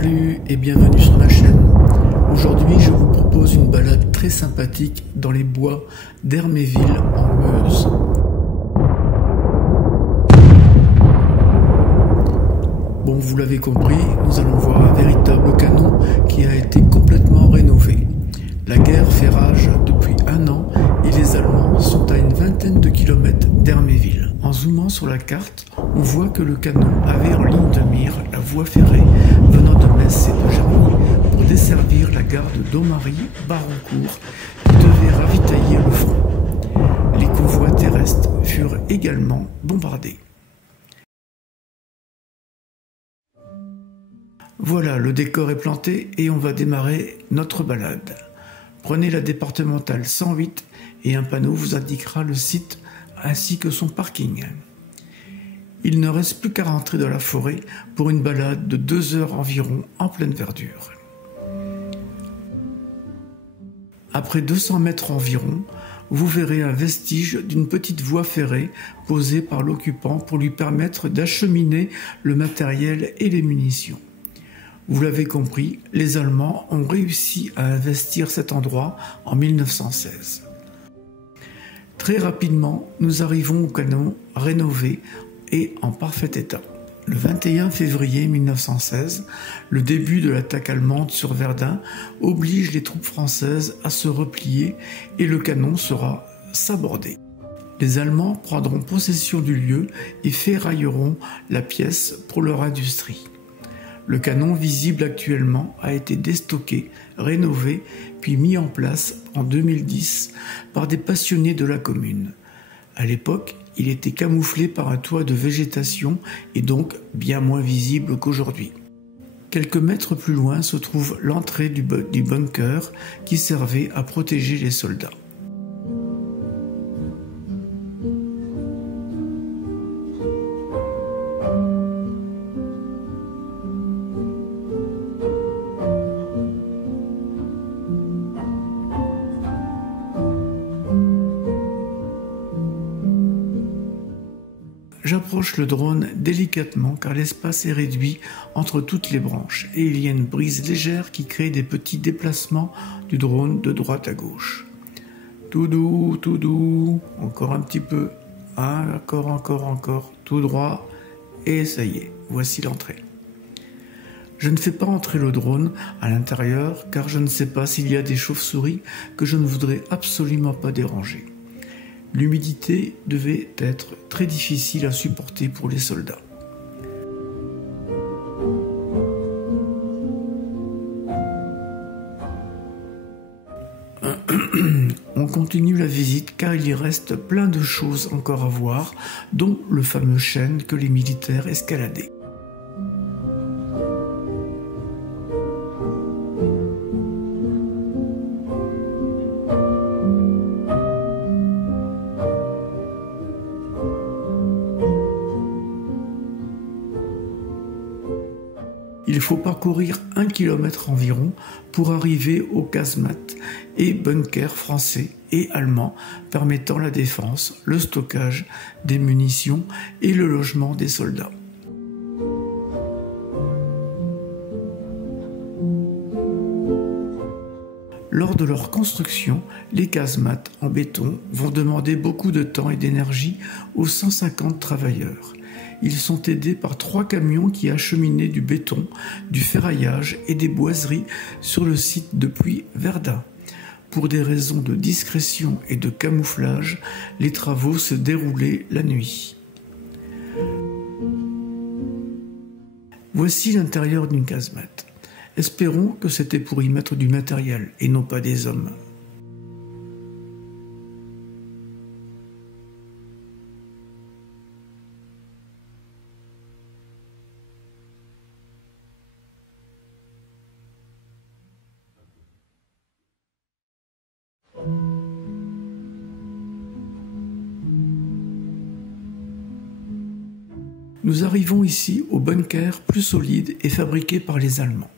Salut et bienvenue sur ma chaîne. Aujourd'hui, je vous propose une balade très sympathique dans les bois d'Herméville en Meuse. Bon, vous l'avez compris, nous allons voir un véritable canon qui a été complètement rénové. La guerre fait rage depuis un an et les Allemands sont à une vingtaine de kilomètres d'Herméville. En zoomant sur la carte, on voit que le canon avait en ligne de mire la voie ferrée venant de Metz et de Jarny pour desservir la gare de Domary-Baroncourt qui devait ravitailler le front. Les convois terrestres furent également bombardés. Voilà, le décor est planté et on va démarrer notre balade. Prenez la départementale 108 et un panneau vous indiquera le site ainsi que son parking. Il ne reste plus qu'à rentrer dans la forêt pour une balade de 2 heures environ en pleine verdure. Après 200 mètres environ, vous verrez un vestige d'une petite voie ferrée posée par l'occupant pour lui permettre d'acheminer le matériel et les munitions. Vous l'avez compris, les Allemands ont réussi à investir cet endroit en 1916. Très rapidement, nous arrivons au canon rénové et en parfait état. Le 21 février 1916, le début de l'attaque allemande sur Verdun oblige les troupes françaises à se replier et le canon sera sabordé. Les Allemands prendront possession du lieu et ferrailleront la pièce pour leur industrie. Le canon visible actuellement a été déstocké, rénové, puis mis en place en 2010 par des passionnés de la commune. À l'époque, il était camouflé par un toit de végétation et donc bien moins visible qu'aujourd'hui. Quelques mètres plus loin se trouve l'entrée du bunker qui servait à protéger les soldats. J'approche le drone délicatement car l'espace est réduit entre toutes les branches et il y a une brise légère qui crée des petits déplacements du drone de droite à gauche. Tout doux, encore un petit peu, encore, tout droit et ça y est, voici l'entrée. Je ne fais pas entrer le drone à l'intérieur car je ne sais pas s'il y a des chauves-souris que je ne voudrais absolument pas déranger. L'humidité devait être très difficile à supporter pour les soldats. On continue la visite car il y reste plein de choses encore à voir, dont le fameux chêne que les militaires escaladaient. Il faut parcourir 1 kilomètre environ pour arriver aux casemates et bunkers français et allemands permettant la défense, le stockage des munitions et le logement des soldats. Lors de leur construction, les casemates en béton vont demander beaucoup de temps et d'énergie aux 150 travailleurs. Ils sont aidés par 3 camions qui acheminaient du béton, du ferraillage et des boiseries sur le site depuis Verdun. Pour des raisons de discrétion et de camouflage, les travaux se déroulaient la nuit. Voici l'intérieur d'une casemate. Espérons que c'était pour y mettre du matériel et non pas des hommes. Nous arrivons ici au bunker plus solide et fabriqué par les Allemands.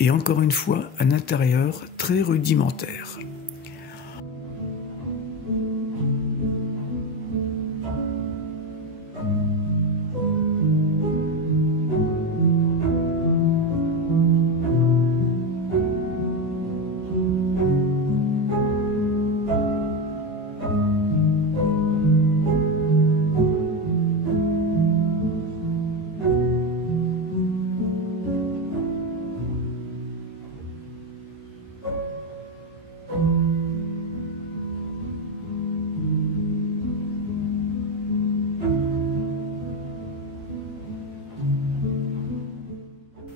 Et encore une fois, un intérieur très rudimentaire.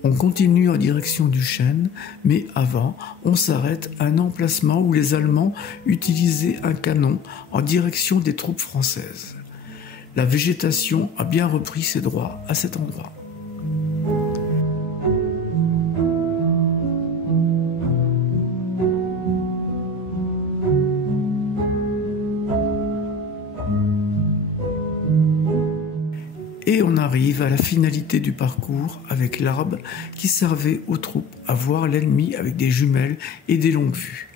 On continue en direction du chêne, mais avant, on s'arrête à un emplacement où les Allemands utilisaient un canon en direction des troupes françaises. La végétation a bien repris ses droits à cet endroit. Et on arrive à la finalité du parcours avec l'arbre qui servait aux troupes à voir l'ennemi avec des jumelles et des longues vues.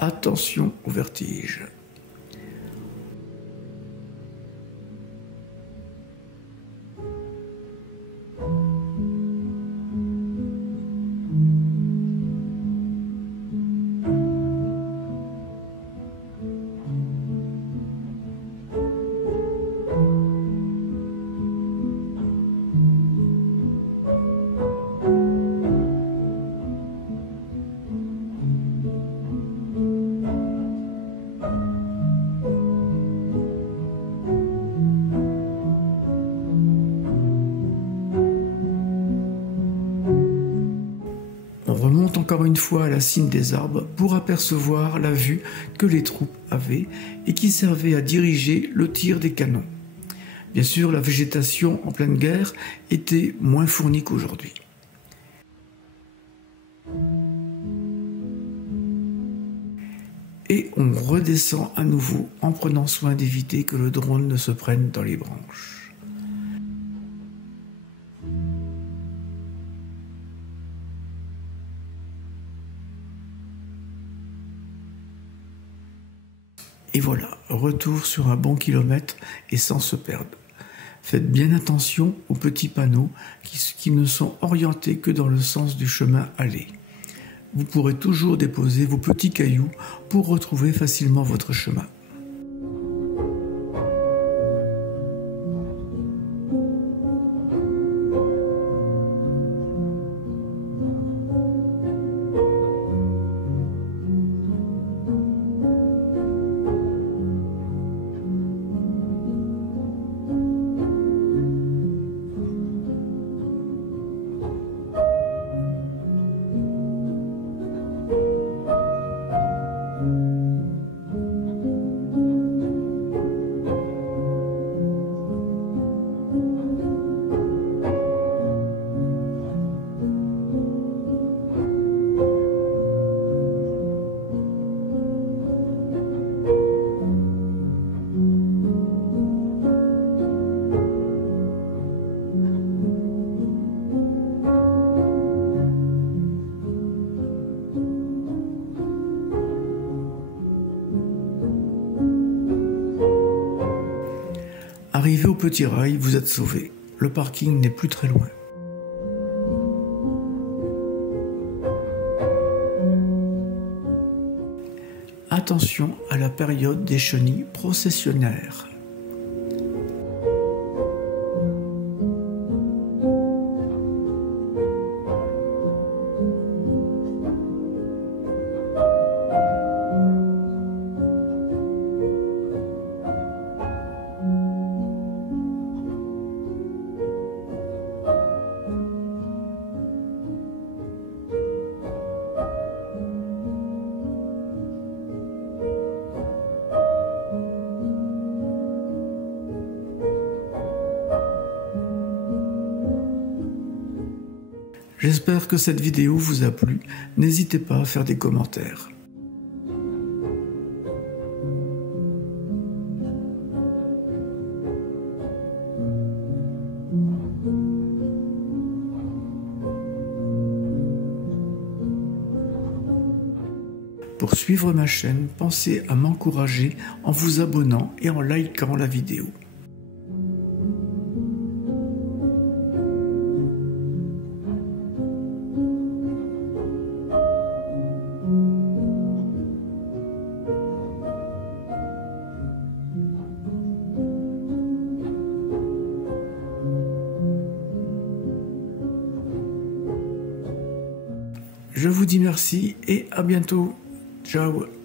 Attention au vertige. On remonte encore une fois à la cime des arbres pour apercevoir la vue que les troupes avaient et qui servait à diriger le tir des canons. Bien sûr, la végétation en pleine guerre était moins fournie qu'aujourd'hui. Et on redescend à nouveau en prenant soin d'éviter que le drone ne se prenne dans les branches. Et voilà, retour sur un bon kilomètre et sans se perdre. Faites bien attention aux petits panneaux qui ne sont orientés que dans le sens du chemin allé. Vous pourrez toujours déposer vos petits cailloux pour retrouver facilement votre chemin. Arrivé au petit rail, vous êtes sauvé. Le parking n'est plus très loin. Attention à la période des chenilles processionnaires. J'espère que cette vidéo vous a plu. N'hésitez pas à faire des commentaires. Pour suivre ma chaîne, pensez à m'encourager en vous abonnant et en likant la vidéo. Je vous dis merci et à bientôt. Ciao.